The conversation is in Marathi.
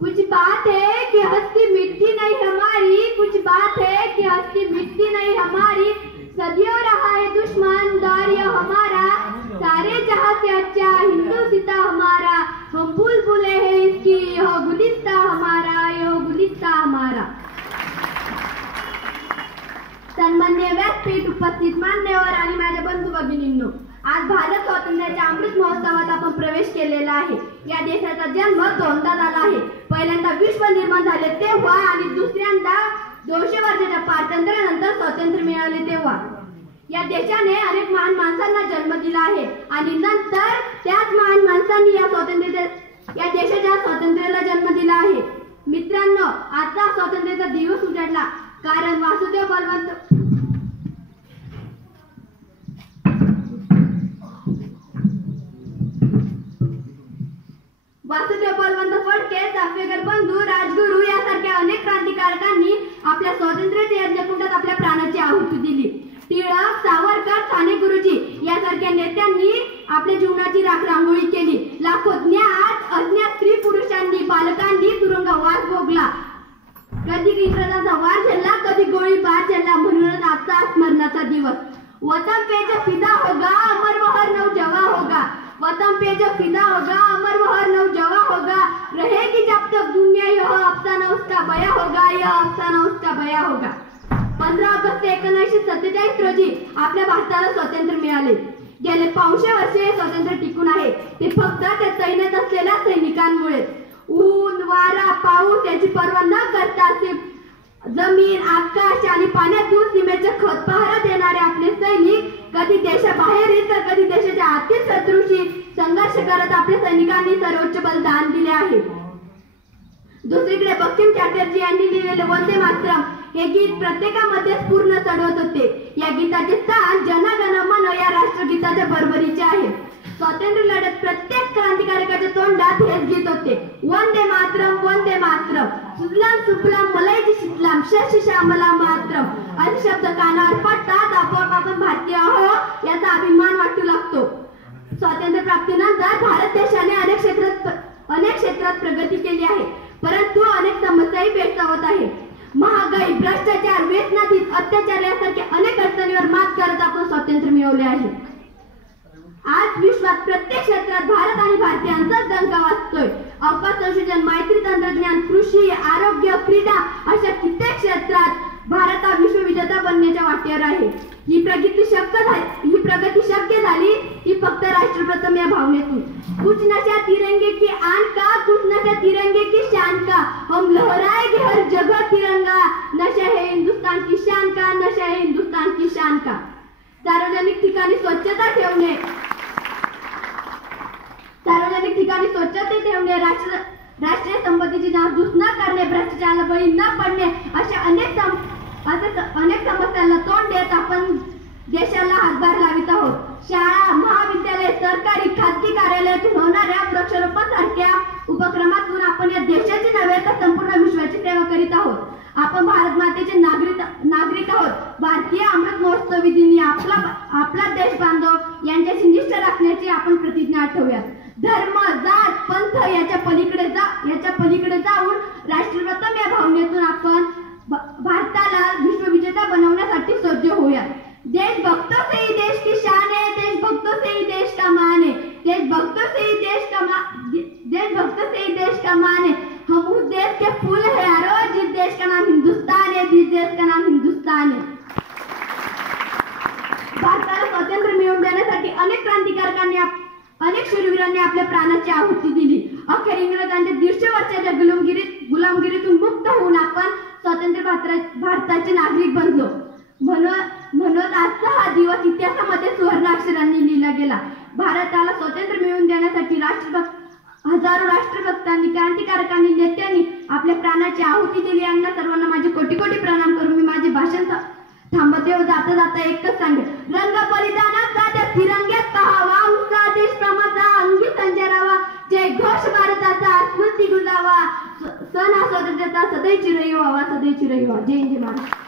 कुछ बात है कि हस्ती मिटती नहीं हमारी, कुछ बात है कि हस्ती मिटती नहीं हमारी। सदियों रहा है दुश्मन दौर ये हमारा, सारे जहां से अच्छा हिंदुस्तान हमारा। हम भूल भूले हैं इसकी यह गुलिस्ता हमारा, यह गुलिस्ता हमारा। सन्माननीय व्यासपीठ उपस्थित मान्यवर आणि माझ्या बंधू भगिनींनो, आज भारत स्वातंत्र्याच्या अमृत महोत्सवात आपण प्रवेश केलेला आहे। या देशाचा जन्म दोनदा झाला आहे। पहिल्यांदा विश्व निर्माण झाले तेव्हा आणि दुसऱ्यांदा 200 वर्षाच्या स्वातंत्र्यानंतर स्वातंत्र्य मिळाले तेव्हा। या देशाने अनेक महान माणसांना जन्म दिला आहे आणि नंतर त्याच महान माणसांनी या देशाच्या स्वातंत्र्याला जन्म दिला आहे। मित्रांनो, आजचा स्वातंत्र्याचा दिवस उजाडला कारण वासुदेव बळवंत फडके, चाफेकर बंधू, राजगुरू यासारख्या अनेक क्रांतिकारकांनी आपल्या स्वातंत्र्य यज्ञकुंडात आपल्या प्राणाची आहुती दिली। टिळक, सावरकर, साने गुरुजी यासारख्या नेत्यांनी आपल्या जीवनाची राखरांगोळी केली। लाखो ज्ञात अज्ञात स्त्री पुरुषांनी बालकांनी तुरुंगवास भोगला, कधी इंग्रजांचा वार झेलला, कधी गोळीबार झेलला। म्हणूनच आजचा स्मरणाचा दिवस। वतन पे जो फिदा होगा अमर वो हर नौजवां होगा, वतन पे जो फिदा होगा अमर वो हर नौजवां होगा। रहेगी जब तक दुनिया यह अफसाना उसका बया होगा, यह अफसाना उसका बया होगा। 15 ऑगस्ट 1947 रोजी आपल्या भारताला स्वातंत्र्य मिळाले। गेले 500 वर्षे स्वातंत्र्य टिकून आहे ते फक्त त्या तैनात असलेल्या सैनिकांमुळे। ऊन, वारा, पाऊस याची पर्वा न करता जमीन, आकाश आणि पाण्यातून सीमेचे खत पहारा देणारे आपले सैनिक कधी देशाबाहेर तर कधी देशाच्या आतील शत्रूशी संघर्ष करत आपल्या सैनिकांनी सर्वोच्च बलिदान दिले आहे। दुसरीकडे बंकिम चटर्जी यांनी लिहिलेले वंदे मातरम हे गीत प्रत्येकामध्ये पूर्ण चढवत होते। या गीताचे स्थान जन गण मन या राष्ट्रगीताच्या बरोबरीचे आहे। स्वातंत्र्य लढत प्रत्येक क्रांतिकारकाच्या तोंडात हेच गीत होते, वंदे मातरम, वंदे मातरम। सुजलाम सुफलाम मलयजी शीतलाम शश श्यामला मातरम। असे शब्द कानावर पडतात आपोआप आपण भारतीय आहोत याचा अभिमान वाटू लागतो। स्वातंत्र्य प्राप्तीनंतर भारत देशाने अनेक क्षेत्रात प्रगती केली आहे, परंतु अनेक समस्याही भेडसावत आहे। महागाई, भ्रष्टाचार, वेतनातीत अत्याचार यासारख्या अनेक अडचणींवर मात करत आपण स्वातंत्र्य मिळवले आहे। आज विश्वात प्रत्येक क्षेत्रात भारत आणि भारतीयांचा डंका वाजतोय। अवकाश संशोधन, माहिती तंत्रज्ञान, कृषी, आरोग्य, क्रीडा अशा कित्येक क्षेत्रात भारत हा विश्वविजेता बनण्याच्या वाटेवर आहे। ही प्रगती शक्य झाली ही फक्त राष्ट्रप्रथम या भावनेतून। कुछ नशा तिरंगे की आन का, कुछ नशा तिरंगे की शान का, हम लहराएंगे हर जगह तिरंगा, नशा है हिंदुस्तान की शान का, नशा है हिंदुस्तान की शान का। सार्वजनिक ठिकाणी स्वच्छता ठेवणे, राष्ट्रीय संपत्तीची नासधूस न करणे, भ्रष्टाचाराला बळी न पडणे अशा अनेक समस्यांना तोंड देत आपण देशाला हातभार लावित आहोत। शाळा, महाविद्यालय, सरकारी, खासगी कार्यालयातून होणाऱ्या वृक्षारोपण सारख्या उपक्रमातून आपण या देशाची नव्हे तर संपूर्ण विश्वाची सेवा करीत आहोत। आपण भारत मातेचे नागरिक आहोत। भारतीय अमृत महोत्सव दिनी आपला देश बांधव यांच्याशी निष्ठा राखण्याची आपण प्रतिज्ञा आठवूयात। धर्म, जात, पंथ याच्या पलीकडे जाऊन राष्ट्रप्रथम या भावनेतून आपण भारताला विश्वविजेता बनवण्यासाठी सज्ज होऊयात। देशभक्तों से ही देश की शान है, देशभक्तों से ही देश का मान है, देशभक्तों से ही देश का मान है। हम उस देश के फूल है यारो जिस देश का नाम हिंदुस्तान है, जिस देश का नाम हिंदुस्तान है। भारताला स्वातंत्र्य मिळवून देण्यासाठी अनेक क्रांतिकारकांनी अनेक शूरवीरांनी आपल्या प्राणाची आहुती दिली। अखेर इंग्रजांच्या 150 वर्षाच्या गुलामगिरीतून मुक्त होऊन आपण स्वतंत्र भारताचे नागरिक बनलो। म्हणून आजचा हा दिवस इतिहासामध्ये सुवर्णाक्षरांनी लिहिला गेला। भारताला स्वातंत्र्य मिळवून देण्यासाठी हजारो राष्ट्रभक्तांनी, क्रांतिकारकांनी, नेत्यांनी आपल्या प्राणाची आहुती दिली। यांना सर्वांना माझे कोटी कोटी प्रणाम करून मी माझे भाषण थांबते व जाता एकच सांगेन, रंग बलिदानाचा त्या तिरंग्यात पहावा, उत्साह देशप्रेमाचा अंगी संचारावा, जय घोष भारताचा स्मृती गुंजावा, सण हा स्वातंत्र्याचा सदैव चिरही व्हावा, सदैव चिरही व्हावा। जय हिंद महाराज।